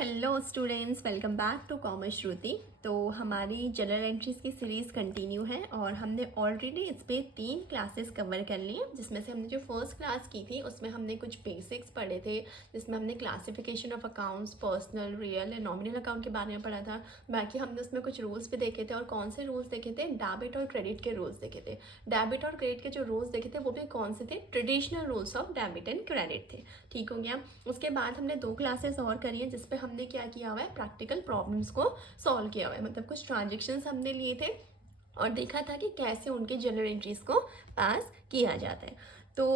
Hello students, welcome back to commerce Shruti. तो हमारी general entries की सीरीज़ कंटिन्यू है और हमने ऑलरेडी इस पर 3 क्लासेस कवर कर ली हैं, जिसमें से हमने जो फर्स्ट क्लास की थी उसमें हमने कुछ बेसिक्स पढ़े थे, जिसमें हमने classification of accounts, personal, real and nominal account के बारे में पढ़ा था। बाकी हमने उसमें कुछ रूल्स भी देखे थे। और कौन से रूल्स देखे थे? डेबिट और क्रेडिट के रूल्स देखे थे। डेबिट और क्रेडिट के जो रूल्स देखे थे वो भी कौन से थे? Traditional rules of debit and credit थे। ठीक हो गया। उसके बाद हमने 2 क्लासेस और करी हैं जिसपे हमने क्या किया हुआ है, प्रैक्टिकल प्रॉब्लम्स को सॉल्व किया हुआ है। मतलब कुछ ट्रांजेक्शन्स हमने लिए थे और देखा था कि कैसे उनके जनरल एंट्रीज को पास किया जाता है। तो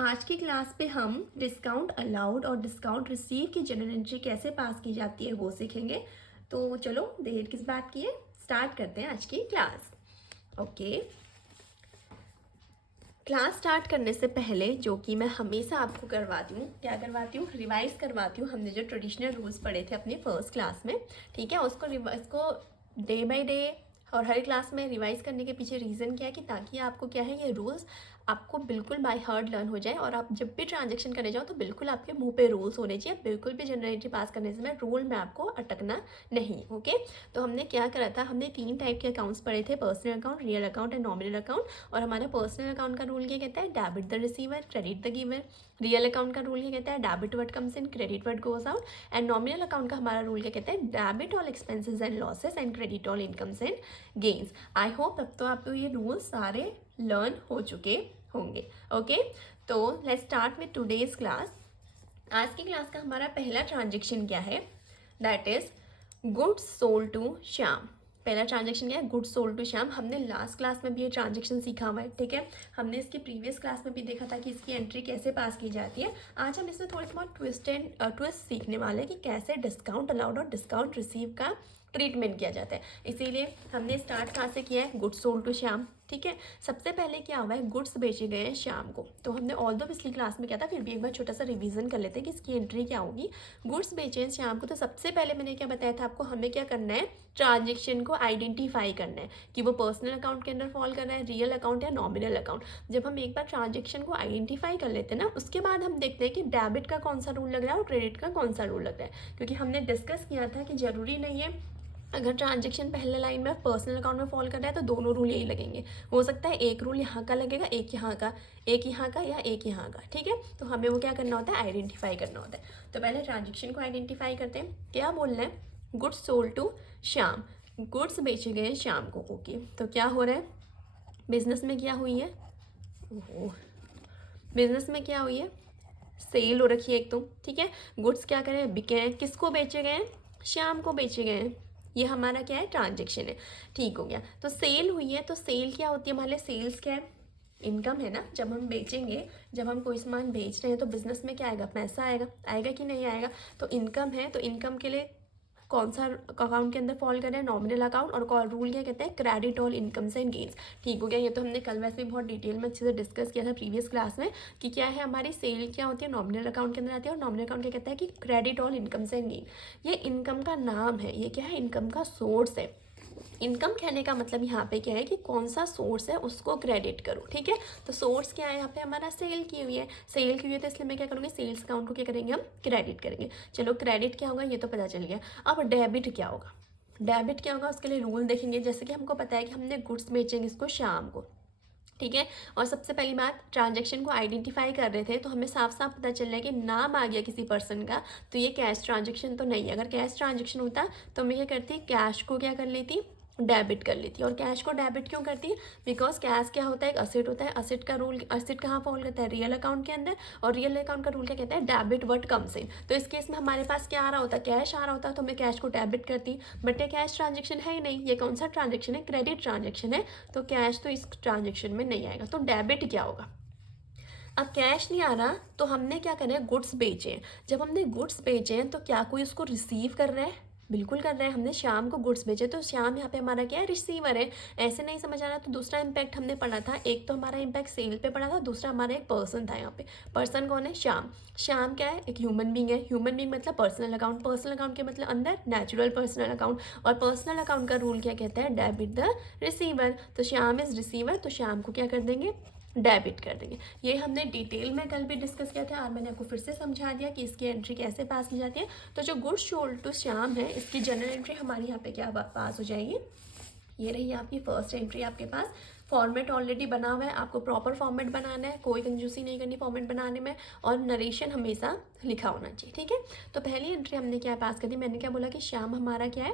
आज की क्लास पे हम डिस्काउंट अलाउड और डिस्काउंट रिसीव की जनरल एंट्री कैसे पास की जाती है वो सीखेंगे। तो चलो देर किस बात की है, स्टार्ट करते हैं आज की क्लास। ओके, क्लास स्टार्ट करने से पहले जो कि मैं हमेशा आपको करवाती हूँ, क्या करवाती हूँ, रिवाइज करवाती हूँ। हमने जो ट्रेडिशनल रूल्स पढ़े थे अपनी फर्स्ट क्लास में, ठीक है, उसको डे बाय डे और हर क्लास में रिवाइज करने के पीछे रीज़न क्या है कि ताकि आपको क्या है, ये रूल्स आपको बिल्कुल बाय हार्ट लर्न हो जाए और आप जब भी ट्रांजेक्शन करने जाओ तो बिल्कुल आपके मुंह पे रूल्स होने चाहिए। बिल्कुल भी जनरल एंट्री पास करने से रूल में आपको अटकना नहीं। ओके, तो हमने क्या करा था, हमने 3 टाइप के अकाउंट्स पढ़े थे, personal account, real account and nominal account. और हमारा पर्सनल अकाउंट का रूल क्या कहता है? Debit the receiver, credit the giver. Real account का रूल क्या कहता है? Debit what comes in, credit what goes out. And nominal account का हमारा रूल क्या कहता है? Debit all expenses and losses and credit all incomes and gains. I hope अब तो आपको ये रूल सारे लर्न हो चुके होंगे। ओके, तो let's start with today's class. आज की क्लास का हमारा पहला ट्रांजेक्शन क्या है? That is goods sold to Shyam. पहला ट्रांजेक्शन क्या है? Goods sold to Shyam. हमने लास्ट क्लास में भी ये ट्रांजेक्शन सीखा हुआ है, ठीक है। हमने इसकी प्रीवियस क्लास में भी देखा था कि इसकी एंट्री कैसे पास की जाती है। आज हम इसमें थोड़ी बहुत ट्विस्ट सीखने वाले हैं कि कैसे डिस्काउंट अलाउड और डिस्काउंट रिसीव का ट्रीटमेंट किया जाता है। इसीलिए हमने स्टार्ट कहाँ से किया है? गुड्स सोल्ड टू श्याम, ठीक है। सबसे पहले क्या हुआ है, गुड्स बेचे गए हैं शाम को। तो हमने ऑल दो पिछली क्लास में किया था, फिर भी एक बार छोटा सा रिवीजन कर लेते हैं कि इसकी एंट्री क्या होगी। गुड्स बेचे हैं शाम को, तो सबसे पहले मैंने क्या बताया था आपको, हमें क्या करना है, ट्रांजेक्शन को आइडेंटिफाई करना है कि वो पर्सनल अकाउंट के अंदर फॉल कर रहा है, रियल अकाउंट या नॉमिनल अकाउंट। जब हम एक बार ट्रांजेक्शन को आइडेंटिफाई कर लेते हैं ना, उसके बाद हम देखते हैं कि डेबिट का कौन सा रूल लग रहा है और क्रेडिट का कौन सा रूल लग रहा है। क्योंकि हमने डिस्कस किया था कि जरूरी नहीं है अगर ट्रांजेक्शन पहले लाइन में पर्सनल अकाउंट में फॉल कर रहा है तो दोनों रूल यही लगेंगे। हो सकता है एक रूल यहाँ का लगेगा, एक यहाँ का, एक यहाँ का या एक यहाँ का, ठीक है। तो हमें वो क्या करना होता है, आइडेंटिफाई करना होता है। तो पहले ट्रांजेक्शन को आइडेंटिफाई करते हैं। क्या बोलना है? Goods sold to Shyam, goods बेचे गए शाम को। ओके, तो क्या हो रहा है, बिजनेस में क्या हुई है, बिजनेस में क्या हुई है, सेल हो रखी है एक तो, ठीक है। गुड्स क्या करें, बिके हैं। किसको बेचे गए हैं? शाम को बेचे गए हैं। ये हमारा क्या है, ट्रांजेक्शन है। ठीक हो गया। तो सेल हुई है, तो सेल क्या होती है हमारे? सेल्स क्या है? इनकम है ना। जब हम बेचेंगे, जब हम कोई सामान बेच रहे हैं तो बिजनेस में क्या आएगा, पैसा आएगा, आएगा कि नहीं आएगा? तो इनकम है, तो इनकम के लिए कौन सा अकाउंट के अंदर फॉल कर रहा है? Nominal account. और रूल क्या कहते हैं? Credit all incomes and gains. ठीक हो गया। ये तो हमने कल वैसे भी बहुत डिटेल में अच्छे से डिस्कस किया था प्रीवियस क्लास में कि क्या है, हमारी सेल क्या होती है, नॉमिनल अकाउंट के अंदर आती है। और नॉमिनल अकाउंट क्या कहता है कि credit all incomes and gain. ये इनकम का नाम है, ये क्या है, इनकम का सोर्स है। इनकम कहने का मतलब यहाँ पे क्या है कि कौन सा सोर्स है उसको क्रेडिट करो, ठीक है। तो सोर्स क्या है यहाँ पे, हमारा सेल की हुई है, सेल की हुई है, तो इसलिए मैं क्या करूँगी, सेल्स अकाउंट को क्या करेंगे, हम क्रेडिट करेंगे। चलो, क्रेडिट क्या होगा ये तो पता चल गया। अब डेबिट क्या होगा? डेबिट क्या होगा, उसके लिए रूल देखेंगे। जैसे कि हमको पता है कि हमने गुड्स बेचेंगे इसको शाम को, ठीक है। और सबसे पहली बात, ट्रांजेक्शन को आइडेंटिफाई कर रहे थे तो हमें साफ साफ पता चल रहा है कि नाम आ गया किसी पर्सन का, तो ये कैश ट्रांजेक्शन तो नहीं है। अगर कैश ट्रांजेक्शन होता तो मैं क्या करती, कैश को क्या कर लेती, डेबिट कर लेती। और कैश को डेबिट क्यों करती है? बिकॉज कैश क्या होता है, एक असेट होता है। असेट का रूल, असेट कहाँ फॉल करता है, रियल अकाउंट के अंदर। और रियल अकाउंट का रूल क्या कहता है, डेबिट व्हाट कम्स इन। तो इस केस में हमारे पास क्या आ रहा होता, कैश आ रहा होता, तो मैं कैश को डेबिट करती। बट ये कैश ट्रांजेक्शन है ही नहीं, ये कौन सा ट्रांजेक्शन है, क्रेडिट ट्रांजेक्शन है। तो कैश तो इस ट्रांजेक्शन में नहीं आएगा। तो डेबिट क्या होगा? अब कैश नहीं आ रहा तो हमने क्या करना है, गुड्स बेचे। जब हमने गुड्स बेचे हैं तो क्या कोई उसको रिसीव कर रहा है? बिल्कुल कर रहा है। हमने शाम को गुड्स बेचे तो शाम यहाँ पे हमारा क्या है, रिसीवर है। ऐसे नहीं समझ आ रहा तो दूसरा इम्पैक्ट हमने पढ़ा था, एक तो हमारा इम्पैक्ट सेल पे पड़ा था, दूसरा हमारा एक पर्सन था यहाँ पे। पर्सन कौन है? शाम। शाम क्या है, एक ह्यूमन बींग है। ह्यूमन बींग मतलब पर्सनल अकाउंट, पर्सनल अकाउंट के मतलब अंदर नेचुरल पर्सनल अकाउंट। और पर्सनल अकाउंट का रूल क्या कहता है, डेबिट द रिसीवर। तो श्याम इज रिसीवर, तो श्याम को क्या कर देंगे, डेबिट कर देंगे। ये हमने डिटेल में कल भी डिस्कस किया था और मैंने आपको फिर से समझा दिया कि इसकी एंट्री कैसे पास की जाती है। तो जो गुड्स सोल्ड टू श्याम है, इसकी जनरल एंट्री हमारी यहाँ पे क्या पास हो जाएगी, ये रही आपकी फर्स्ट एंट्री। आपके पास फॉर्मेट ऑलरेडी बना हुआ है, आपको प्रॉपर फॉर्मेट बनाना है, कोई कंजूसी नहीं करनी फॉर्मेट बनाने में, और नरेशन हमेशा लिखा होना चाहिए, ठीक है। तो पहली एंट्री हमने क्या पास कर दी, मैंने क्या बोला कि श्याम हमारा क्या है,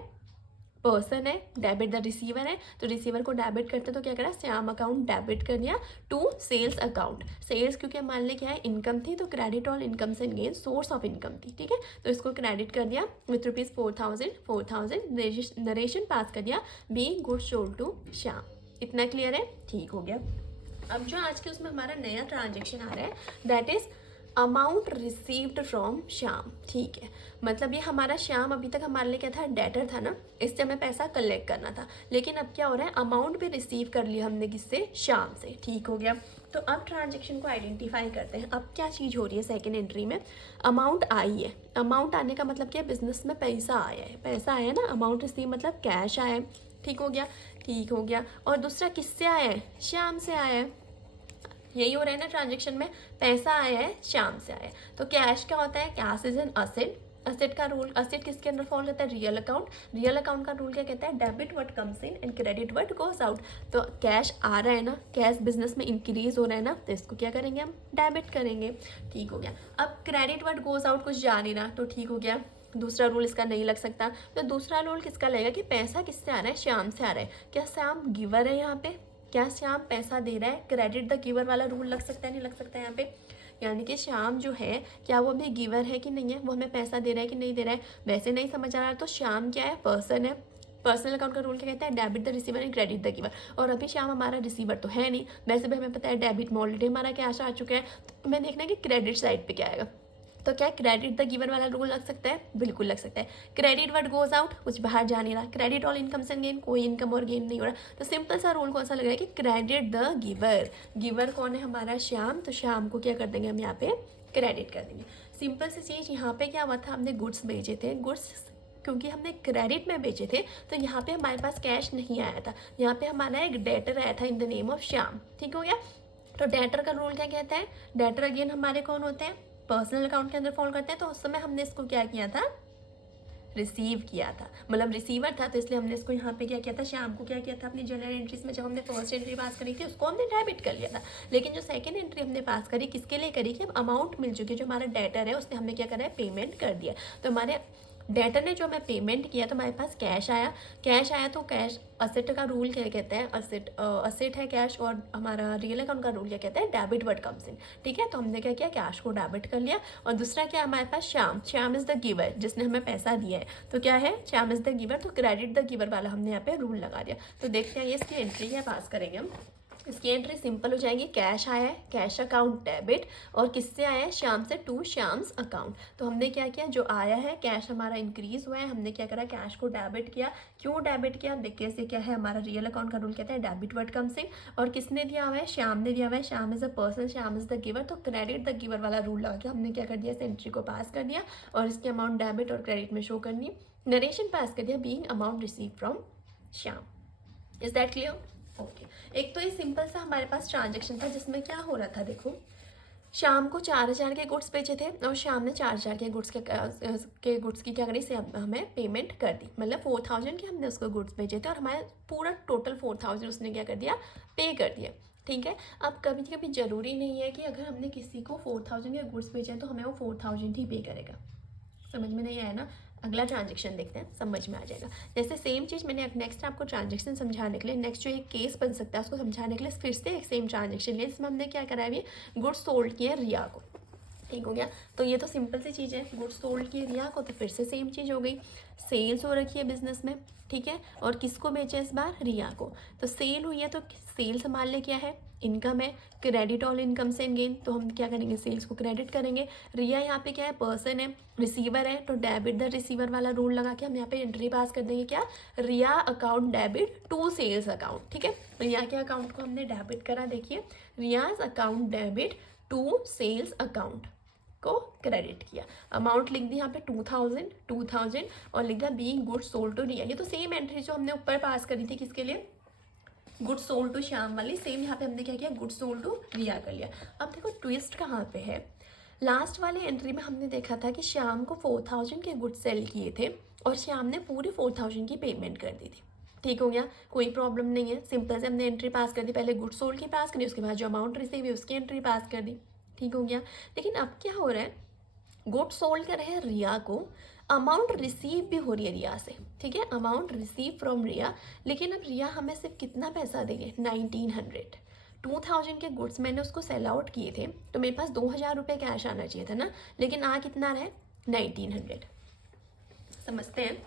पर्सन है, डेबिट द रिसीवर है, तो रिसीवर को डेबिट करते तो क्या करा, श्याम अकाउंट डेबिट कर दिया टू सेल्स अकाउंट। सेल्स क्योंकि मान लें क्या है, इनकम थी, तो credit all incomes and gain, source of income थी, ठीक है। तो इसको क्रेडिट कर दिया विथ रुपीज़ 4000 नरेशन पास कर दिया, being goods sold to Shyam. इतना क्लियर है, ठीक हो गया। अब जो आज के उसमें हमारा नया ट्रांजेक्शन आ रहा है, that is amount received from Shyam, ठीक है। मतलब ये हमारा श्याम अभी तक हमारे लिए क्या था, डेटर था ना, इससे हमें पैसा कलेक्ट करना था, लेकिन अब क्या हो रहा है, अमाउंट भी रिसीव कर लिया हमने किससे, श्याम से, ठीक हो गया। तो अब ट्रांजेक्शन को आइडेंटिफाई करते हैं। अब क्या चीज़ हो रही है सेकेंड एंट्री में, अमाउंट आई है। अमाउंट आने का मतलब क्या है, बिजनेस में पैसा आया है, पैसा आया ना, अमाउंट रिसीव मतलब कैश आया है, ठीक हो गया, ठीक हो गया। और दूसरा किससे आया है, श्याम से आया है, यही हो रहा है ना ट्रांजेक्शन में, पैसा आया है श्याम से आया है। तो कैश क्या होता है, cash is an asset. Asset का रूल, असेट किसके अंदर फॉल करता है, रियल अकाउंट। रियल अकाउंट का रूल क्या कहता है, debit what comes in and credit what goes out. तो कैश आ रहा है ना, कैश बिजनेस में इंक्रीज हो रहा है ना, तो इसको क्या करेंगे हम, डेबिट करेंगे, ठीक हो गया। अब क्रेडिट व्हाट गोज आउट कुछ जा नहीं रहा, तो ठीक हो गया, दूसरा रूल इसका नहीं लग सकता। तो दूसरा रूल किसका लगेगा कि पैसा किससे आ रहा है, श्याम से आ रहा है। क्या श्याम गिवर है यहाँ पे, क्या श्याम पैसा दे रहा है, क्रेडिट द गिवर वाला रूल लग सकता है, नहीं लग सकता है यहाँ पे। यानी कि श्याम जो है, क्या वो अभी गिवर है कि नहीं है, वो हमें पैसा दे रहा है कि नहीं दे रहा है, वैसे नहीं समझ आ रहा है। तो श्याम क्या है, पर्सन है। पर्सनल अकाउंट का रूल क्या कहता है, debit the receiver and credit the giver. और अभी श्याम हमारा रिसीवर तो है नहीं, वैसे भी हमें पता है डेबिट में ऑलरेडी हमारा कैश आ चुका है, तो हमें देखना है कि क्रेडिट साइड पे क्या आएगा। तो क्या क्रेडिट द गिवर वाला रूल लग सकता है, बिल्कुल लग सकता है। क्रेडिट व्हाट गोज आउट, कुछ बाहर जा नहीं रहा, credit all incomes and gain, कोई इनकम और गेन नहीं हो रहा। तो सिंपल सा रूल कौन सा लग रहा है कि क्रेडिट द गिवर। गिवर कौन है हमारा, श्याम, तो श्याम को क्या कर देंगे हम यहाँ पे, क्रेडिट कर देंगे। सिंपल सी चीज़, यहाँ पे क्या हुआ था, हमने गुड्स बेचे थे, गुड्स क्योंकि हमने क्रेडिट में बेचे थे, तो यहाँ पे हमारे पास कैश नहीं आया था, यहाँ पे हमारा एक डेटर आया था in the name of Shyam, ठीक हो गया। तो डेटर का रूल क्या कहता है, डेटर अगेन हमारे कौन होते हैं, पर्सनल अकाउंट के अंदर फॉल करते हैं। तो उस समय हमने इसको क्या किया था, रिसीव किया था, मतलब रिसीवर था, तो इसलिए हमने इसको यहाँ पे क्या किया था, श्याम को क्या किया था, अपनी जनरल एंट्रीज में जब हमने फर्स्ट एंट्री पास करी थी उसको हमने डेबिट कर लिया था। लेकिन जो सेकंड एंट्री हमने पास करी, किसके लिए करी कि अब अमाउंट मिल चुकी है, जो हमारा डेटर है उसने हमें क्या करा है, पेमेंट कर दिया। तो हमारे डेटर ने जो हमें पेमेंट किया, तो हमारे पास कैश आया। कैश आया तो कैश, असेट का रूल क्या कहता है, असेट है कैश, और हमारा रियल अकाउंट का रूल क्या कहता है, डेबिट व्हाट कम्स इन, ठीक है। तो हमने क्या किया, कैश को डेबिट कर लिया। और दूसरा क्या हमारे पास, Shyam, Shyam is the giver, जिसने हमें पैसा दिया है, तो क्या है, श्याम इज द गिवर, तो क्रेडिट द गिवर वाला हमने यहाँ पे रूल लगा दिया। तो देखते हैं ये इसकी एंट्री क्या पास करेंगे हम। इसकी एंट्री सिंपल हो जाएगी, कैश आया है, कैश अकाउंट डेबिट, और किससे आया है, श्याम से टू श्याम्स अकाउंट। तो हमने क्या किया, जो आया है कैश हमारा इंक्रीज हुआ है, हमने क्या करा, कैश को डेबिट किया। क्यों डेबिट किया, देखिए से क्या है, हमारा रियल अकाउंट का रूल कहता है डेबिट व्हाट कम्स इन, और किसने दिया हुआ है, श्याम ने दिया हुआ है, Shyam is a person, Shyam is the giver, तो क्रेडिट द गिवर वाला रूल लगा के हमने क्या कर दिया, इस एंट्री को पास कर दिया, और इसकी अमाउंट डेबिट और क्रेडिट में शो करनी, नरेशन पास कर दिया, being amount receive from Shyam. Is that clear, okay. एक तो ये सिंपल सा हमारे पास ट्रांजेक्शन था, जिसमें क्या हो रहा था, देखो शाम को 4000 के गुड्स बेचे थे, और शाम ने 4000 के गुड्स की क्या करी से हमें पेमेंट कर दी, मतलब 4000 के हमने उसको गुड्स बेचे थे, और हमारे पूरा टोटल 4000 उसने क्या कर दिया, पे कर दिया, ठीक है। अब कभी कभी ज़रूरी नहीं है कि अगर हमने किसी को 4000 के गुड्स बेचे हैं तो हमें वो 4000 ही पे करेगा, समझ में नहीं आया ना। अगला ट्रांजेक्शन देखते हैं, समझ में आ जाएगा। जैसे सेम चीज़ मैंने नेक्स्ट आपको ट्रांजेक्शन समझाने के लिए, नेक्स्ट जो एक केस बन सकता है उसको समझाने के लिए फिर से एक सेम ट्रांजेक्शन लिया, इसमें हमने क्या करा है, गुड्स सोल्ड किए रिया को, ठीक हो गया। तो ये तो सिंपल सी चीज़ है, गुड्स सोल्ड किए रिया को, तो फिर से सेम चीज़ हो गई। सेल्स हो रखी है बिजनेस में, ठीक है, और किसको बेचा इस बार, रिया को। तो सेल हुई है, तो सेल्स हमारे लिए क्या है, इनकम है, credit all incomes and gain, तो हम क्या करेंगे, सेल्स को क्रेडिट करेंगे। रिया यहाँ पे क्या है, पर्सन है, रिसीवर है, तो डेबिट द रिसीवर वाला रूल लगा के हम यहाँ पे एंट्री पास कर देंगे, क्या, Riya account debit to sales account, ठीक है। रिया के अकाउंट को हमने डेबिट करा, देखिए Riya's account debit to sales account को क्रेडिट किया, अमाउंट लिख दी यहाँ पे 2000 और लिख दिया being goods sold to Riya. ये तो सेम एंट्री जो हमने ऊपर पास करी थी, किसके लिए, गुड सोल्ड टू श्याम वाली, सेम यहाँ पे हमने क्या किया, गुड सोल्ड टू रिया कर लिया। अब देखो ट्विस्ट कहाँ पे है, लास्ट वाले एंट्री में हमने देखा था कि श्याम को 4000 के गुड सेल किए थे और श्याम ने पूरी 4000 की पेमेंट कर दी थी। ठीक हो गया, कोई प्रॉब्लम नहीं है, सिंपल से हमने एंट्री पास कर दी, पहले गुड सोल्ड की पास करी, उसके बाद जो अमाउंट रिसीव है उसकी एंट्री पास कर दी। ठीक हो गया। लेकिन अब क्या हो रहा है, गुड सोल्ड कर रहे हैं रिया को, अमाउंट रिसीव भी हो रही है रिया से। ठीक है, अमाउंट रिसीव फ्रॉम रिया, लेकिन अब रिया हमें सिर्फ कितना पैसा देंगे, 1900। 2000 के गुड्स मैंने उसको सेल आउट किए थे तो मेरे पास 2000 रुपये कैश आना चाहिए था ना, लेकिन आ कितना रहा है, 1900। समझते हैं,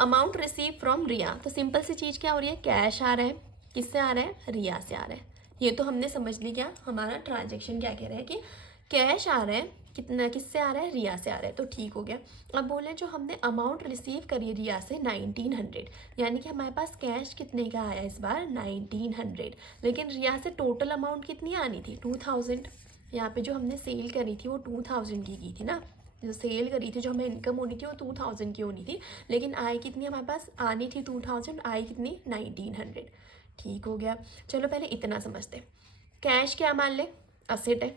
अमाउंट रिसीव फ्रॉम रिया, तो सिंपल सी चीज़ क्या हो रही है, कैश आ रहा है, किससे आ रहा है, रिया से आ रहा है। ये तो हमने समझ ली, क्या हमारा ट्रांजेक्शन क्या कह रहा है कि कैश आ रहा है, कितना किससे आ रहा है, रिया से आ रहा है, तो ठीक हो गया। अब बोले जो हमने अमाउंट रिसीव करी रिया से 1900, यानी कि हमारे पास कैश कितने का आया इस बार, 1900, लेकिन रिया से टोटल अमाउंट कितनी आनी थी, 2000। यहाँ पे जो हमने सेल करी थी वो 2000 की थी ना, जो सेल करी थी, जो हमें इनकम होनी थी वो 2000 की होनी थी, लेकिन आई कितनी हमारे पास आनी थी 2000, आई कितनी, 1900। ठीक हो गया। चलो पहले इतना समझते, कैश क्या मान ले, असेट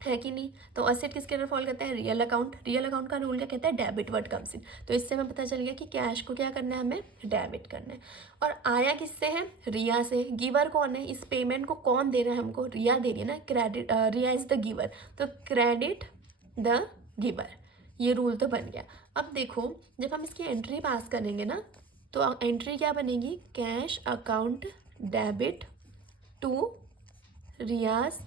है कि नहीं, तो असेट किसके अंदर फॉल करता है, रियल अकाउंट। रियल अकाउंट का रूल क्या कहता है, डेबिट वर्ड कम्स इन, तो इससे हमें पता चल गया कि कैश को क्या करना है, हमें डेबिट करना है। और आया किससे है, रिया से। गिवर कौन है, इस पेमेंट को कौन दे रहा है हमको, रिया दे रही है ना, credit, Riya is the giver, तो क्रेडिट द गिवर, ये रूल तो बन गया। अब देखो जब हम इसकी एंट्री पास करेंगे ना, तो एंट्री क्या बनेगी, cash account debit to Riya's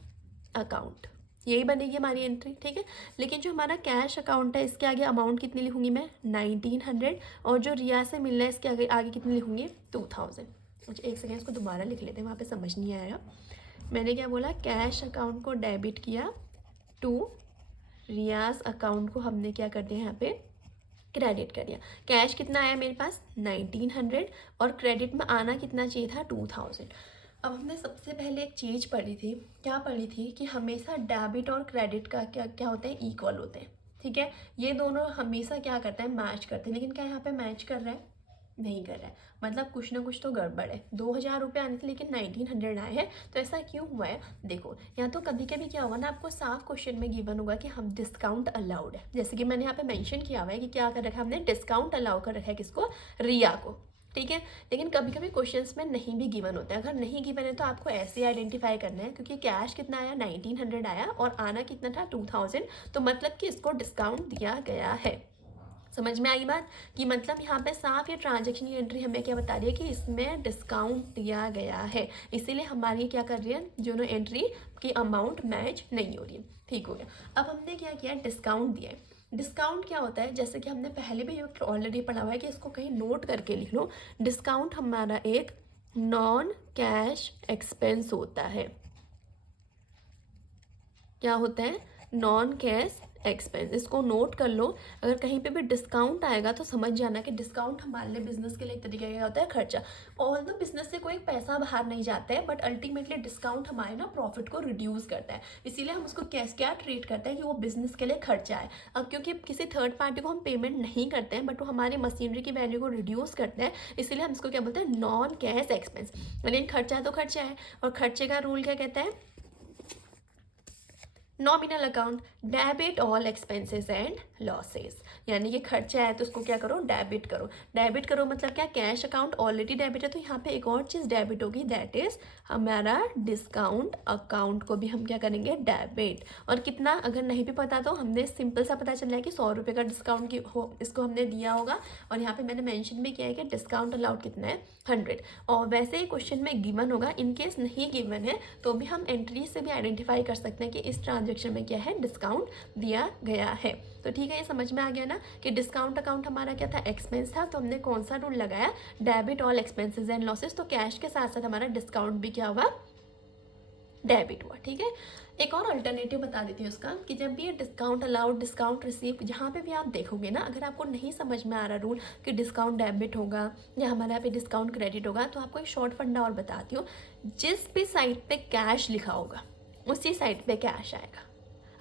account, यही बनेगी हमारी एंट्री। ठीक है, लेकिन जो हमारा कैश अकाउंट है इसके आगे अमाउंट कितनी लिखूंगी मैं, 1900, और जो रिया से मिल रहा है इसके आगे आगे कितनी लिखूंगी, 2000। अच्छा एक सेकेंड, इसको दोबारा लिख लेते हैं, वहाँ पे समझ नहीं आया। मैंने क्या बोला, कैश अकाउंट को डेबिट किया टू रियाज अकाउंट को हमने क्या कर दिया, यहाँ पे क्रेडिट कर दिया। कैश कितना आया मेरे पास, 1900, और क्रेडिट में आना कितना चाहिए था, 2000। अब हमने सबसे पहले एक चीज़ पढ़ी थी, क्या पढ़ी थी, कि हमेशा डेबिट और क्रेडिट का क्या क्या होते हैं, इक्वल होते हैं। ठीक है, ये दोनों हमेशा क्या करते हैं, मैच करते हैं, लेकिन क्या यहाँ पे मैच कर रहा है, नहीं कर रहा है, मतलब कुछ ना कुछ तो गड़बड़ है। 2000 रुपये आने थे लेकिन 1900 आए हैं, तो ऐसा क्यों हुआ है, देखो या तो कभी कभी क्या होगा ना, आपको साफ क्वेश्चन में गिवन होगा कि हम डिस्काउंट अलाउड है, जैसे कि मैंने यहाँ पे मेंशन किया हुआ है कि क्या कर रखा है हमने, डिस्काउंट अलाउ कर रखा है, किसको, रिया को। ठीक है, लेकिन कभी कभी क्वेश्चंस में नहीं भी गिवन होता है, अगर नहीं गिवन है तो आपको ऐसे आइडेंटिफाई करना है, क्योंकि कैश कितना आया, 1900 आया, और आना कितना था, 2000, तो मतलब कि इसको डिस्काउंट दिया गया है। समझ में आई बात, कि मतलब यहाँ पे साफ ये ट्रांजेक्शन की एंट्री हमें क्या बता रही है कि इसमें डिस्काउंट दिया गया है, इसीलिए हमारी क्या कर रही है, जो ना एंट्री की अमाउंट मैच नहीं हो रही है। ठीक हो गया। अब हमने क्या किया, डिस्काउंट दिया है। डिस्काउंट क्या होता है, जैसे कि हमने पहले भी ऑलरेडी पढ़ा हुआ है, कि इसको कहीं नोट करके लिख लो। डिस्काउंट हमारा एक नॉन कैश एक्सपेंस होता है। क्या होता है, नॉन कैश एक्सपेंस, इसको नोट कर लो। अगर कहीं पे भी डिस्काउंट आएगा तो समझ जाना कि डिस्काउंट हमारे लिए बिजनेस के लिए एक तरीके का होता है खर्चा। ऑल द बिजनेस से कोई पैसा बाहर नहीं जाता है, बट अल्टीमेटली डिस्काउंट हमारे ना प्रॉफिट को रिड्यूस करता है, इसीलिए हम उसको कैश क्या ट्रीट करते हैं कि वो बिजनेस के लिए खर्चा है। अब क्योंकि किसी थर्ड पार्टी को हम पेमेंट नहीं करते हैं, बट वो हमारी मशीनरी की वैल्यू को रिड्यूस करते हैं, इसीलिए हम इसको क्या बोलते हैं, नॉन कैश एक्सपेंस। लेकिन खर्चा तो खर्चा है, और खर्चे का रूल क्या कहता है, nominal account, debit all expenses and losses, यानी कि खर्चा है तो उसको क्या करो, डेबिट करो। डेबिट करो मतलब क्या, कैश अकाउंट ऑलरेडी डेबिट है, तो यहाँ पे एक और चीज़ डेबिट होगी, दैट इज हमारा डिस्काउंट अकाउंट को भी हम क्या करेंगे, डेबिट। और कितना, अगर नहीं भी पता तो हमने सिंपल सा पता चल रहा है कि 100 रुपये का डिस्काउंट की हो, इसको हमने दिया होगा, और यहाँ पे मैंने मेंशन भी किया है कि डिस्काउंट अलाउड कितना है, 100। और वैसे ही क्वेश्चन में गिवन होगा, इन केस नहीं गिवन है तो भी हम एंट्री से भी आइडेंटिफाई कर सकते हैं कि इस ट्रांजेक्शन में क्या है, डिस्काउंट दिया गया है। तो ठीक है, ये समझ में आ गया ना कि डिस्काउंट अकाउंट हमारा क्या था, एक्सपेंस था, तो हमने कौन सा रूल लगाया, debit all expenses and losses, तो कैश के साथ साथ हमारा डिस्काउंट भी क्या हुआ, डेबिट हुआ। ठीक है, एक और अल्टरनेटिव बता देती हूँ उसका, कि जब भी ये डिस्काउंट अलाउड, डिस्काउंट रिसीव, जहाँ पे भी आप देखोगे ना, अगर आपको नहीं समझ में आ रहा रूल कि डिस्काउंट डेबिट होगा या हमारे यहाँ पे डिस्काउंट क्रेडिट होगा, तो आपको एक शॉर्ट फंडा और बताती हूँ। जिस भी साइड पे कैश लिखा होगा उसी साइड पे कैश आएगा।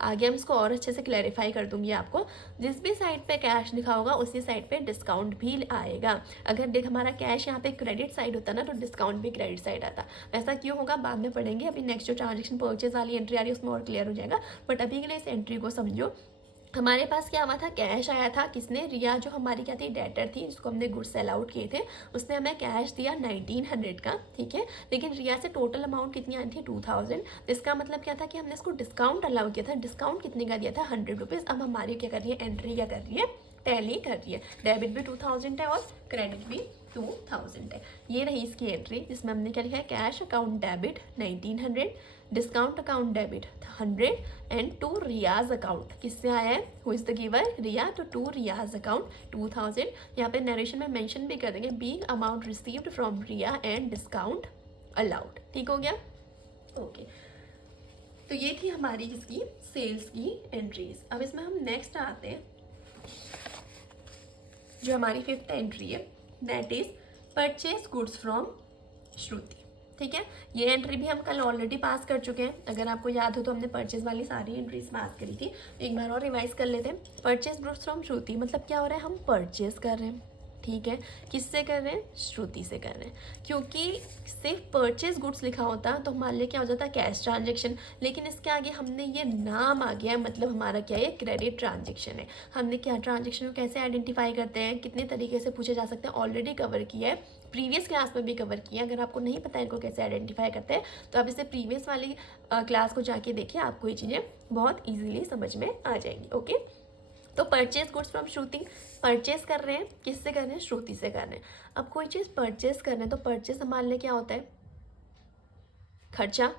आगे हम इसको और अच्छे से क्लैरिफाई कर दूंगी आपको। जिस भी साइड पे कैश लिखा होगा उसी साइड पे डिस्काउंट भी आएगा। अगर देख हमारा कैश यहाँ पे क्रेडिट साइड होता ना, तो डिस्काउंट भी क्रेडिट साइड आता। ऐसा क्यों होगा बाद में पढ़ेंगे, अभी नेक्स्ट जो ट्रांजेक्शन परचेज वाली एंट्री आ रही है उसमें और क्लियर हो जाएगा। बट अभी के लिए इस एंट्री को समझो। हमारे पास क्या हुआ था, कैश आया था, किसने, रिया जो हमारी क्या थी, डेटर थी, जिसको हमने गुड्स सेल आउट किए थे, उसने हमें कैश दिया 1900 का, ठीक है। लेकिन रिया से टोटल अमाउंट कितनी आई थी, 2000। इसका मतलब क्या था कि हमने इसको डिस्काउंट अलाउ किया था। डिस्काउंट कितने का दिया था, 100 रुपीज़। अब हमारी क्या कर रही है, एंट्री क्या कर रही है, टैली कर रही है। डेबिट भी 2000 है और क्रेडिट भी 2000 है। ये रही इसकी एंट्री, जिसमें हमने क्या लिखा है, cash account debit 1900, discount account debit 100 and to Riya's account. किससे आया है, who is the giver, Riya, तो टू रियाज अकाउंट 2000। यहाँ पे नरेशन में मेंशन भी कर देंगे, being amount received from Riya and discount allowed. ठीक हो गया, ओके। तो ये थी हमारी किसकी, सेल्स की एंट्रीज। अब इसमें हम नेक्स्ट आते हैं, जो हमारी 5th एंट्री है, that is purchase goods from Shruti. ठीक है, ये एंट्री भी हम कल ऑलरेडी पास कर चुके हैं। अगर आपको याद हो तो हमने परचेज वाली सारी एंट्रीज पास करी थी। एक बार और रिवाइज कर लेते हैं। परचेज गुड्स फ्रॉम श्रुति मतलब क्या हो रहा है, हम परचेज कर रहे हैं, ठीक है। किससे कर रहे हैं, श्रुति से कर रहे हैं। क्योंकि सिर्फ परचेज गुड्स लिखा होता तो हमारे लिए क्या हो जाता, कैश ट्रांजेक्शन। लेकिन इसके आगे हमने ये नाम आ गया है, मतलब हमारा क्या है, क्रेडिट ट्रांजेक्शन है। हमने क्या ट्रांजेक्शन को कैसे आइडेंटिफाई करते हैं, कितने तरीके से पूछे जा सकते हैं, ऑलरेडी कवर किया है, प्रीवियस क्लास में भी कवर किया है। अगर आपको नहीं पता है इनको कैसे आइडेंटिफाई करते हैं तो आप इसे प्रीवियस वाली क्लास को जाके देखिए, आपको ये चीज़ें बहुत ईजिली समझ में आ जाएंगी। ओके, तो purchase goods from Shruti, purchase कर रहे हैं, किससे कर रहे हैं, श्रुति से कर रहे हैं। अब कोई चीज़ परचेज कर रहे हैं तो परचेज हमारे लिए क्या होता है, खर्चा।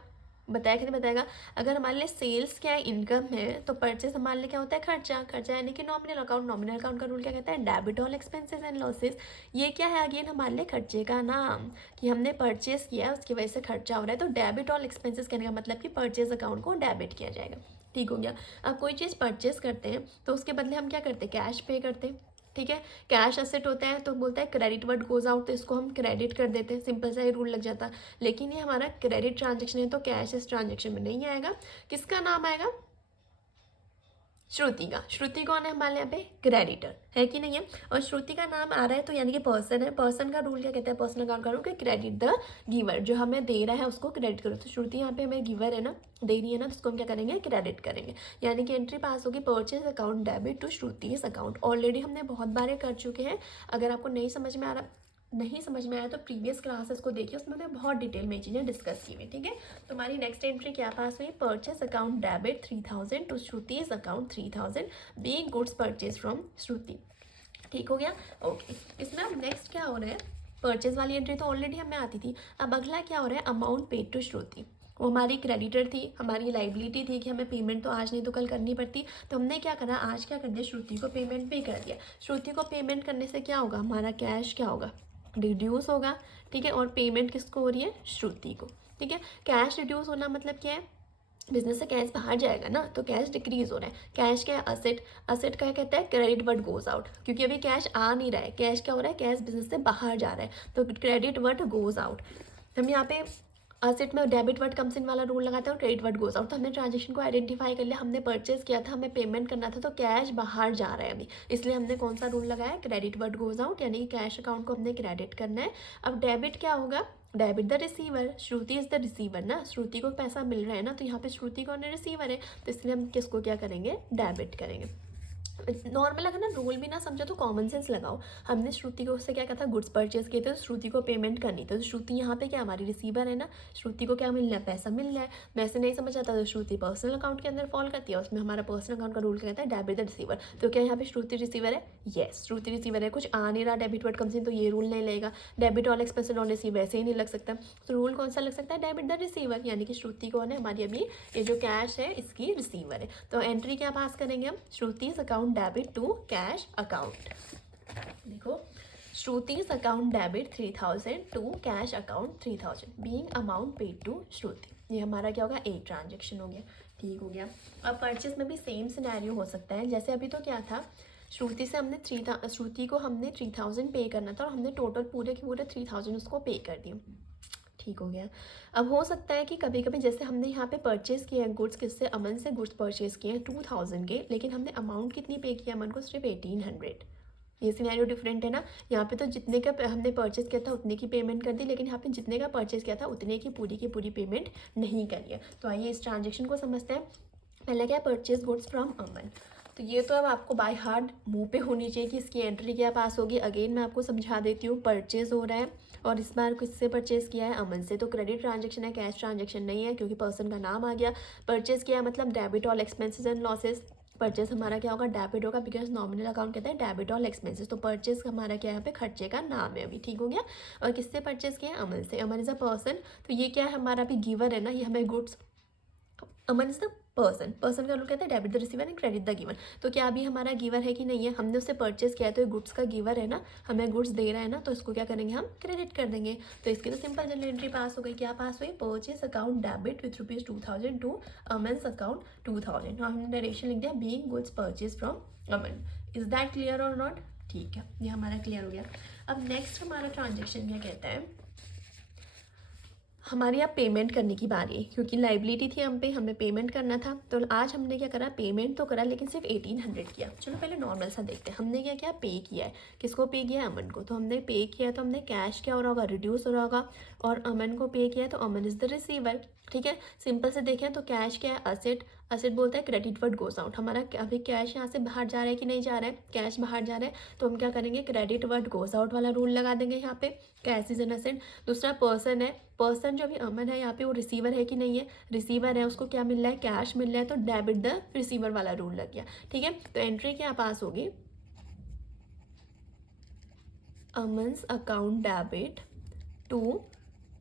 बताया कि नहीं बताएगा, अगर हमारे लिए सेल्स क्या है, इनकम है, तो परचेज हमारे लिए क्या होता है, खर्चा। खर्चा यानी कि नॉमिनल अकाउंट। नॉमिनल अकाउंट का रूल क्या कहता है, debit all expenses and losses. ये क्या है, अगेन हमारे लिए खर्चे का नाम, कि हमने परचेज किया उसकी वजह से खर्चा हो रहा है। तो डेबिट ऑल एक्सपेंसेस कहने का मतलब कि परचेज अकाउंट को डेबिट किया जाएगा। ठीक हो गया। अब कोई चीज़ परचेज करते हैं तो उसके बदले हम क्या करते हैं, कैश पे करते हैं, ठीक है। कैश एसेट होता है तो बोलता है क्रेडिट वर्ड गोज आउट, तो इसको हम क्रेडिट कर देते हैं, सिंपल सा ही रूल लग जाता। लेकिन ये हमारा क्रेडिट ट्रांजेक्शन है तो कैश इस ट्रांजेक्शन में नहीं आएगा। किसका नाम आएगा, श्रुति का। श्रुति कौन है हमारे यहाँ पे, क्रेडिटर है कि नहीं है। और श्रुति का नाम आ रहा है तो यानी कि पर्सन है। पर्सन का रूल क्या कहता है, पर्सन अकाउंट का रूल, क्रेडिट द गिवर, जो हमें दे रहा है उसको क्रेडिट करो। तो श्रुति यहाँ पे हमें गिवर है ना, दे रही है ना, तो उसको हम क्या करेंगे, क्रेडिट करेंगे। यानी कि एंट्री पास होगी, purchase account debit to Shruti's account. Already हमने बहुत बार कर चुके हैं। अगर आपको नहीं समझ में आया तो प्रीवियस क्लासेस को देखिए, उसमें मैं बहुत डिटेल में ये चीज़ें डिस्कस की हुई, ठीक है। तो हमारी नेक्स्ट एंट्री क्या पास हुई, purchase account debit 3000 to Shruti's account 3000 being goods purchase from Shruti. ठीक हो गया, ओके। इसमें अब नेक्स्ट क्या हो रहा है, परचेज वाली एंट्री तो ऑलरेडी हमें आती थी। अब अगला क्या हो रहा है, अमाउंट पेड टू श्रुति। वो हमारी क्रेडिटर थी, हमारी लाइबिलिटी थी कि हमें पेमेंट तो आज नहीं तो कल करनी पड़ती। तो हमने क्या करा, आज क्या कर दिया, श्रुति को पेमेंट भी कर दिया। श्रुति को पेमेंट करने से क्या होगा, हमारा कैश क्या होगा, रिड्यूस होगा, ठीक है। और पेमेंट किसको हो रही है, श्रुति को, ठीक है। कैश रिड्यूस होना मतलब क्या है, बिजनेस से कैश बाहर जाएगा ना, तो कैश डिक्रीज हो रहा है। कैश क्या है, असेट। असेट क्या कहता है, क्रेडिट वर्ड गोज आउट, क्योंकि अभी कैश आ नहीं रहा है, कैश क्या हो रहा है, कैश बिजनेस से बाहर जा रहा है, तो क्रेडिट वर्ड गोज आउट। हम यहाँ पे असेट में डेबिट वर्ड कम्स इन वाला रूल लगाते हैं और क्रेडिट वर्ड गोज आउट। तो हमने ट्रांजेक्शन को आइडेंटिफाई कर लिया, हमने परचेज किया था, हमें पेमेंट करना था, तो कैश बाहर जा रहा है अभी, इसलिए हमने कौन सा रूल लगाया, क्रेडिट वर्ड गोज आउट, यानी कि कैश अकाउंट को हमने क्रेडिट करना है। अब डेबिट क्या होगा, debit the receiver, Shruti is the receiver ना, श्रुति को पैसा मिल रहा है ना, तो यहाँ पे श्रुति कौन है, रिसीवर है, तो इसलिए हम किसको क्या करेंगे, डेबिट करेंगे। नॉर्मल अगर ना रूल भी ना समझो तो कॉमन सेंस लगाओ। हमने श्रुति को उससे क्या कहा था, गुड्स परचेज किए थे, तो श्रुति को पेमेंट करनी थी, तो श्रुति यहाँ पे क्या हमारी रिसीवर है ना, श्रुति को क्या मिल रहा है, पैसा मिल रहा है। वैसे नहीं समझ आता तो श्रुति पर्सनल अकाउंट के अंदर फॉल करती है, उसमें हमारा पर्सनल अकाउंट का रूल क्या कहता है, डेबिट द रिसीवर। तो क्या यहाँ पे श्रुति रिसीवर है, येस श्रुति रिसीवर है। कुछ आ नहीं रहा डेबिट वर्ड कम्स इन तो ये रूल नहीं लगेगा, debit all expenses on receive वैसे ही नहीं लग सकता। तो रूल कौन सा लग सकता है, डेबिट द रिसीवर, यानी कि श्रुति कौन है, हमारी अभी ये जो कैश है इसकी रिसीवर है। तो एंट्री क्या पास करेंगे हम, Shruti's account debit to cash account. देखो, Shruti's account debit 3000 to cash account 3000 being amount paid to Shruti. ये हमारा क्या होगा, एक ट्रांजेक्शन हो गया। ठीक हो गया। अब परचेस में भी सेम सिनेरियो हो सकता है, जैसे अभी तो क्या था, श्रुति से हमने श्रुति को हमने 3000 पे करना था और हमने टोटल पूरे के पूरे 3000 उसको पे कर दिए। ठीक हो गया। अब हो सकता है कि कभी कभी जैसे हमने यहाँ पे परचेज़ किए हैं गुड्स, किससे, अमन से गुड्स परचेज़ किए हैं 2000 के, लेकिन हमने अमाउंट कितनी पे किया अमन को, सिर्फ 1800। ये सिनेरियो डिफरेंट है ना। यहाँ पे तो जितने का हमने परचेज़ किया था उतने की पेमेंट कर दी, लेकिन यहाँ पे जितने का परचेज़ किया था उतने की पूरी पेमेंट नहीं करी है। तो आइए इस ट्रांजेक्शन को समझते हैं। पहला क्या, परचेज गुड्स फ्रॉम अमन। तो ये तो अब आपको बाय हार्ट मुंह पे होनी चाहिए कि इसकी एंट्री क्या पास होगी। अगेन मैं आपको समझा देती हूँ। परचेज हो रहा है और इस बार किससे परचेज किया है, अमन से। तो क्रेडिट ट्रांजेक्शन है, कैश ट्रांजेक्शन नहीं है, क्योंकि पर्सन का नाम आ गया। परचेज किया है मतलब debit all expenses and losses. Purchase हमारा क्या होगा, डेबिट होगा, बिकॉज नॉमिनल अकाउंट कहते हैं डेबिट ऑल एक्सपेंसेस। तो परचेज हमारा क्या है, यहाँ पे खर्चे का नाम है अभी, ठीक हो गया। और किससे परचेज किया है, अमन से। अमन इज अ पर्सन, तो ये क्या है हमारा अभी गिवर है ना, ये हमें goods, Aman is the person, person का रूल कहते हैं debit the receiver and credit the given. तो क्या अभी हमारा गिवर है कि नहीं है, हमने उससे परचेज किया है तो ये गुड्स का गिवर है ना, हमें गुड्स दे रहा है ना, तो इसको क्या करेंगे हम, क्रेडिट कर देंगे। तो इसकी तो सिंपल जनरल एंट्री पास हो गई। क्या पास हुई, purchase account debit with ₹2000 to Aman's account 2000। हमने नरेशन लिख दिया being goods purchase from Aman. Is that clear और नॉट, ठीक है, ये हमारा क्लियर हो गया। अब नेक्स्ट हमारा ट्रांजेक्शन क्या कहता है, हमारी अब पेमेंट करने की बारी है, क्योंकि लाइबिलिटी थी हम पे, हमें पेमेंट करना था। तो आज हमने क्या करा, पेमेंट तो करा लेकिन सिर्फ 1800 किया। चलो पहले नॉर्मल सा देखते हैं। हमने क्या किया, पे किया है, किसको पे किया है, अमन को। तो हमने पे किया तो हमने कैश क्या हो रहा होगा, रिड्यूस हो रहा होगा, और अमन को पे किया तो अमन इज द रिसीवर। ठीक है, सिंपल से देखें तो कैश क्या है, असेट। असेट बोलता है क्रेडिट वर्ड गोज आउट। हमारा अभी कैश यहाँ से बाहर जा रहा है कि नहीं जा रहा है, कैश बाहर जा रहा है, तो हम क्या करेंगे, क्रेडिट वर्ड गोज आउट वाला रूल लगा देंगे यहाँ पे। Cash is an asset. दूसरा पर्सन है, पर्सन जो अभी अमन है यहाँ पे वो रिसीवर है कि नहीं है, रिसीवर है, उसको क्या मिल रहा है, कैश मिल रहा है, तो डेबिट द रिसीवर वाला रूल लग गया। ठीक है, तो एंट्री क्या पास होगी, Aman's account debit to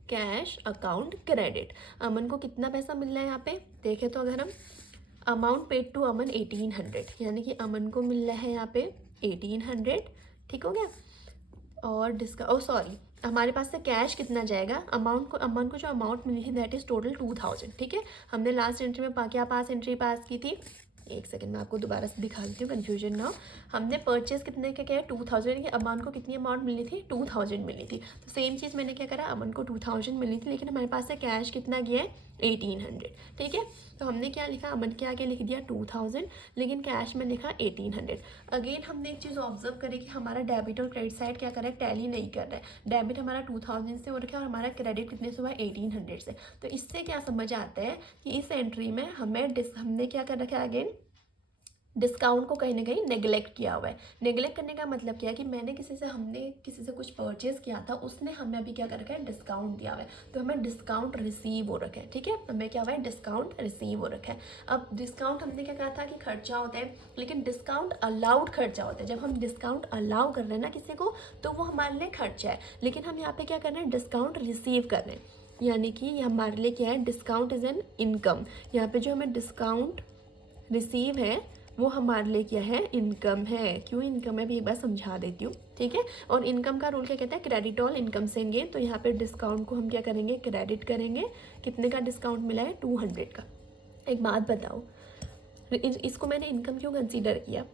cash account credit. Aman को कितना पैसा मिल रहा है यहाँ पे, देखें तो अगर हम अमाउंट पेड टू अमन 1800, यानी कि अमन को मिल रहा है यहाँ पे 1800, ठीक हो गया। और सॉरी, हमारे पास से कैश कितना जाएगा, अमाउंट को, अमन को जो अमाउंट मिली है दैट इज टोटल 2000। ठीक है, हमने लास्ट एंट्री में क्या पास एंट्री पास की थी, एक सेकंड में आपको दोबारा से दिखा देती हूँ, कन्फ्यूजन ना हो। हमने परचेज कितने का किया है, 2000 की। अमन को कितनी अमाउंट मिली थी, 2000 मिली थी। तो सेम चीज़ मैंने क्या करा, अमन को 2000 मिली थी, लेकिन हमारे पास से कैश कितना गया है, 1800। ठीक है, तो हमने क्या लिखा, अमन के आगे लिख दिया 2000, लेकिन कैश में लिखा 1800। अगेन हमने एक चीज़ ऑब्जर्व करी कि हमारा डेबिट और क्रेडिट साइड क्या कर रहा है, टैली नहीं कर रहा है। डेबिट हमारा 2000 से हो रखा है और हमारा क्रेडिट कितने से हुआ है, 1800 से। तो इससे क्या समझ आता है कि इस एंट्री में हमने क्या कर रखा है, अगेन डिस्काउंट को कहीं ना कहीं नेगलेक्ट किया हुआ है। नेगलेक्ट करने का मतलब क्या है कि हमने किसी से कुछ परचेज किया था, उसने हमें अभी क्या कर रखा है, डिस्काउंट दिया हुआ है, तो हमें डिस्काउंट रिसीव हो रखा है। ठीक है, हमें क्या हुआ है, डिस्काउंट रिसीव हो रखा है। अब डिस्काउंट हमने क्या कहा था कि खर्चा होता है, लेकिन डिस्काउंट अलाउड खर्चा होता है। जब हम डिस्काउंट अलाउ कर रहे हैं ना किसी को, तो वो हमारे लिए खर्चा है, लेकिन हम यहाँ पे क्या कर रहे हैं, डिस्काउंट रिसीव कर रहे हैं, यानी कि ये हमारे लिए क्या है, डिस्काउंट इज एन इनकम। यहाँ पे जो हमें डिस्काउंट रिसीव है वो हमारे लिए क्या है, इनकम है। क्यों इनकम है भी एक बार समझा देती हूँ। ठीक है, और इनकम का रूल क्या कहता है, क्रेडिट ऑल इनकम से गेन। तो यहाँ पे डिस्काउंट को हम क्या करेंगे, क्रेडिट करेंगे। कितने का डिस्काउंट मिला है, 200 का। एक बात बताओ, इसको मैंने इनकम क्यों कंसीडर किया,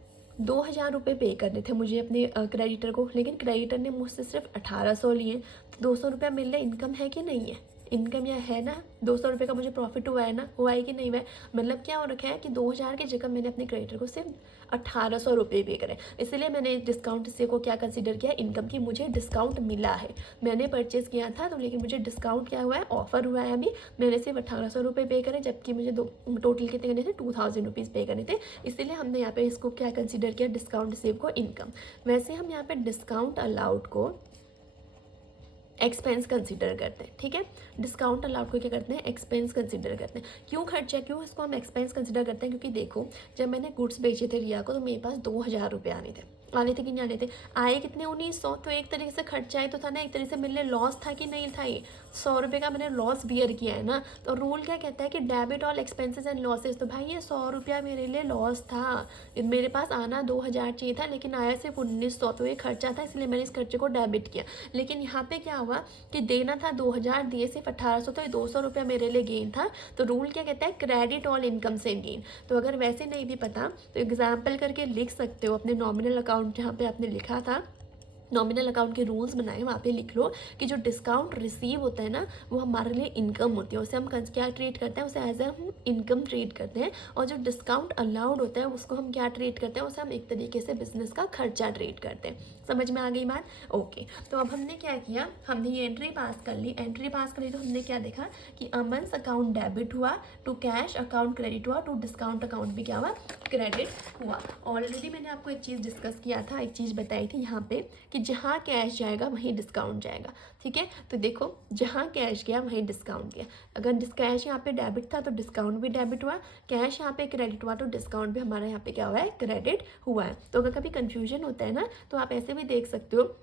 2000 पे करने थे मुझे अपने क्रेडिटर को, लेकिन क्रेडिटर ने मुझसे सिर्फ 1800 लिए। तो 200 रुपया मेरे लिए इनकम है कि नहीं है, इनकम या है ना, 200 का मुझे प्रॉफिट हुआ है ना, हुआ है कि नहीं हुआ है। मतलब क्या हो रखा है कि 2000 की जगह मैंने अपने क्रेडिटर को सिर्फ 1800 रुपये पे करे, इसलिए मैंने डिस्काउंट से को क्या कंसीडर किया, इनकम की। मुझे डिस्काउंट मिला है, मैंने परचेज किया था तो, लेकिन मुझे डिस्काउंट क्या हुआ है, ऑफर हुआ है अभी, मैंने सिर्फ 1800 रुपये पे करे, जबकि मुझे टोटल कितने करने थे, 2000 रुपीज़ पे करने थे। इसलिए हमने यहाँ पे इसको क्या कंसीडर किया, डिस्काउंट रिसीव को इनकम। वैसे हम यहाँ पे डिस्काउंट अलाउड को एक्सपेंस कंसीडर करते हैं। ठीक है, डिस्काउंट अलाउड को क्या करते हैं, एक्सपेंस कंसीडर करते हैं। क्यों खर्चा, क्यों इसको हम एक्सपेंस कंसीडर करते हैं, क्योंकि देखो जब मैंने गुड्स बेचे थे रिया को, तो मेरे पास 2000 रुपये आने थे कि नहीं आने थे, आए कितने 1900। तो एक तरीके से खर्चा ही तो था ना, एक तरीके से मेरे लिए लॉस था कि नहीं था, ये 100 रुपये का मैंने लॉस बियर किया है ना। तो रूल क्या कहता है कि debit all expenses and losses. तो भाई ये 100 रुपया मेरे लिए लॉस था, मेरे पास आना 2000 चाहिए था, लेकिन आया सिर्फ 1900, तो ये खर्चा था, इसलिए मैंने इस खर्चे को डेबिट किया। लेकिन यहाँ पे क्या हुआ कि देना था 2000, दिए सिर्फ 1800, तो ये 200 रुपया मेरे लिए गेन था। तो रूल क्या कहता है, क्रेडिट ऑल इनकम से गेन। तो अगर वैसे नहीं भी पता तो एग्जाम्पल करके लिख सकते हो अपने नॉमिनल अकाउंट जहाँ पे आपने लिखा था नॉमिनल अकाउंट के रूल्स बनाए, वहाँ पे लिख लो कि जो डिस्काउंट रिसीव होता है ना वो हमारे लिए इनकम होती है, उसे हम क्या ट्रीट करते हैं, उसे एज ए हम इनकम ट्रीट करते हैं। और जो डिस्काउंट अलाउड होता है उसको हम क्या ट्रीट करते हैं, उसे हम एक तरीके से बिजनेस का खर्चा ट्रीट करते हैं। समझ में आ गई बात? ओके, तो अब हमने क्या किया, हमने ये एंट्री पास कर ली। एंट्री पास करी तो हमने क्या देखा कि अमन्स अकाउंट डेबिट हुआ, टू कैश अकाउंट क्रेडिट हुआ, टू डिस्काउंट अकाउंट भी क्या हुआ, क्रेडिट हुआ। ऑलरेडी मैंने आपको एक चीज़ डिस्कस किया था, एक चीज़ बताई थी यहाँ पे कि जहाँ कैश जाएगा वहीं डिस्काउंट जाएगा। ठीक है, तो देखो जहाँ कैश गया वहीं डिस्काउंट गया। अगर कैश यहाँ पे डेबिट था तो डिस्काउंट भी डेबिट हुआ, कैश यहाँ पे क्रेडिट हुआ तो डिस्काउंट भी हमारा यहाँ पे क्या हुआ है, क्रेडिट हुआ है। तो अगर कभी कंफ्यूजन होता है ना तो आप ऐसे भी देख सकते हो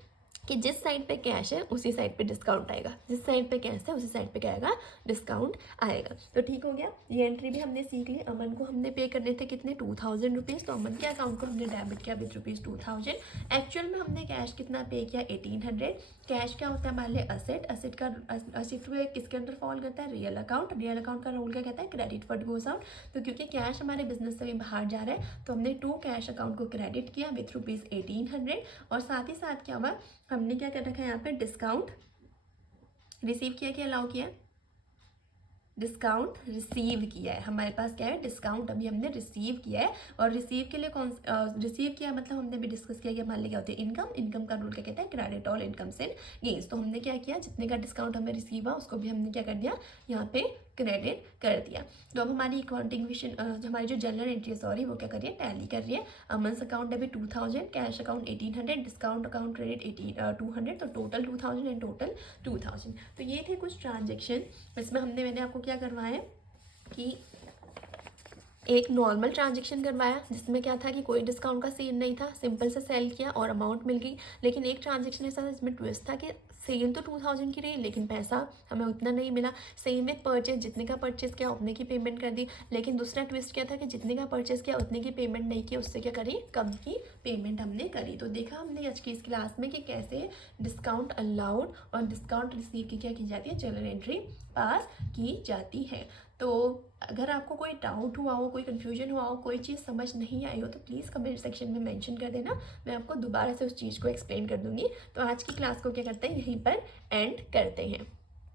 कि जिस साइड पे कैश है उसी साइड पे डिस्काउंट आएगा, जिस साइड पे कैश है उसी साइड पे क्या आएगा, डिस्काउंट आएगा। तो ठीक हो गया, ये एंट्री भी हमने सीख ली। अमन को हमने पे करने थे कितने, 2000 रुपीज़, तो अमन के अकाउंट को हमने डेबिट किया विथ ₹2000। एक्चुअल में हमने कैश कितना पे किया, 1800। कैश क्या होता है हमारे लिए, असेट। असेट किसके अंदर फॉल करता है, रियल अकाउंट। रियल अकाउंट का रूल क्या कहता है, क्रेडिट व्हाट गोज आउट। तो क्योंकि कैश हमारे बिजनेस से भी बाहर जा रहा है तो हमने टू कैश अकाउंट को क्रेडिट किया विथ ₹1800। और साथ ही साथ क्या हुआ, हमने क्या कर रखा है यहाँ पे, डिस्काउंट रिसीव किया कि अलाउ किया, डिस्काउंट रिसीव किया है। हमारे पास क्या है, डिस्काउंट अभी हमने रिसीव किया है। और रिसीव के लिए कौन रिसीव किया मतलब हमने भी डिस्कस किया कि हमारे लिए क्या होती है, इनकम। इनकम का रूल क्या कहता है, credit all incomes and gains. तो हमने क्या किया, जितने का डिस्काउंट हमें रिसीव हुआ उसको भी हमने क्या कर दिया, यहाँ पे क्रेडिट कर दिया। तो अब हमारी अकाउंटिंग विषय हमारी जो जनरल एंट्री है सॉरी वो क्या कर रही है, टैली कर रही है। Aman's account debit 2000, cash account 1800, discount account credit 200, तो टोटल 2000 एंड टोटल 2000। तो ये थे कुछ ट्रांजेक्शन। इसमें मैंने आपको क्या करवाया कि एक नॉर्मल ट्रांजेक्शन करवाया जिसमें क्या था कि कोई डिस्काउंट का सीन नहीं था, सिंपल से सेल किया और अमाउंट मिल गई। लेकिन एक ट्रांजेक्शन ऐसा था जिसमें ट्विस्ट था कि सेल तो 2000 की रही लेकिन पैसा हमें उतना नहीं मिला। सेम विथ परचेज, जितने का परचेज किया उतने की पेमेंट कर दी। लेकिन दूसरा ट्विस्ट क्या था कि जितने का परचेज किया उतने की पेमेंट नहीं की, उससे क्या करी, कम की पेमेंट हमने करी। तो देखा हमने आज की इस क्लास में कि कैसे डिस्काउंट अलाउड और डिस्काउंट रिसीव की क्या की जाती है, जनरल एंट्री पास की जाती है। तो अगर आपको कोई डाउट हुआ हो, कोई कन्फ्यूजन हुआ हो, कोई चीज़ समझ नहीं आई हो तो प्लीज़ कमेंट सेक्शन में मेंशन कर देना, मैं आपको दोबारा से उस चीज़ को एक्सप्लेन कर दूँगी। तो आज की क्लास को क्या करते हैं, यहीं पर एंड करते हैं।